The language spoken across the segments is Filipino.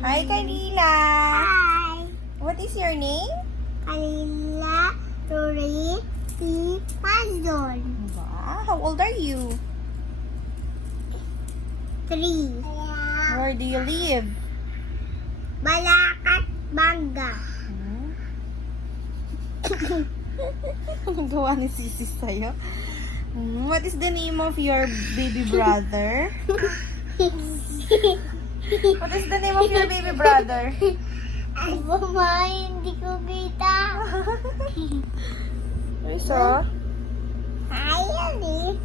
Hi, Kalila. Hi. What is your name? Kalila Tori P. Mazon. Wow, how old are you? 3. Where do you live? Balakat, Bangga. Anong gawa ni Sisi sa'yo? What is the name of your baby brother? What is the name of your baby brother? Mama, hindi ko kita. So, Hi, Ali.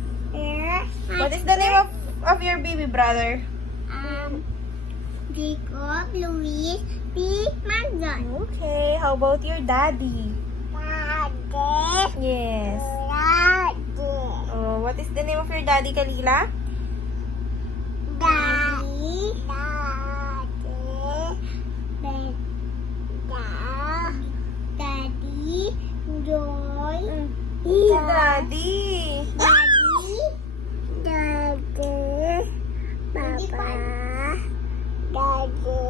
what is the name of your baby brother? Jacob Luis P. Mazon. Okay, how about your daddy? Daddy. Yes. Daddy. Oh, what is the name of your daddy, Kalila? Daddy. Daddy. Joy. Daddy. Daddy. Daddy. Papa. Daddy.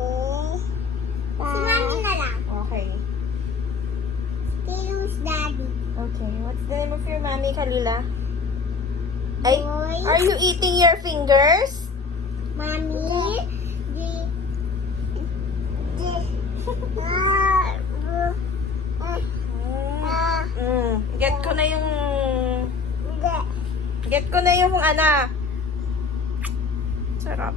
Si Mami na lang. Okay. Tilung's daddy. Okay, what's the name of your mommy, Kalila? Ay, Boy. are you eating your fingers? Mami. Get ko na yung... Get ko na yung ano. Sarap.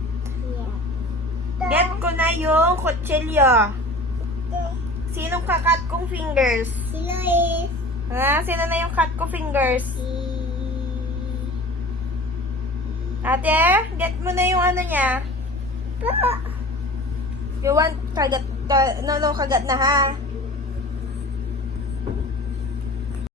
Get ko na yung kutsilyo. Sinong kakat kong fingers? Si Lois. Ha? Sino na yung cut ko fingers? Ate, get mo na yung ano niya. You want kagat, no, kagat na ha.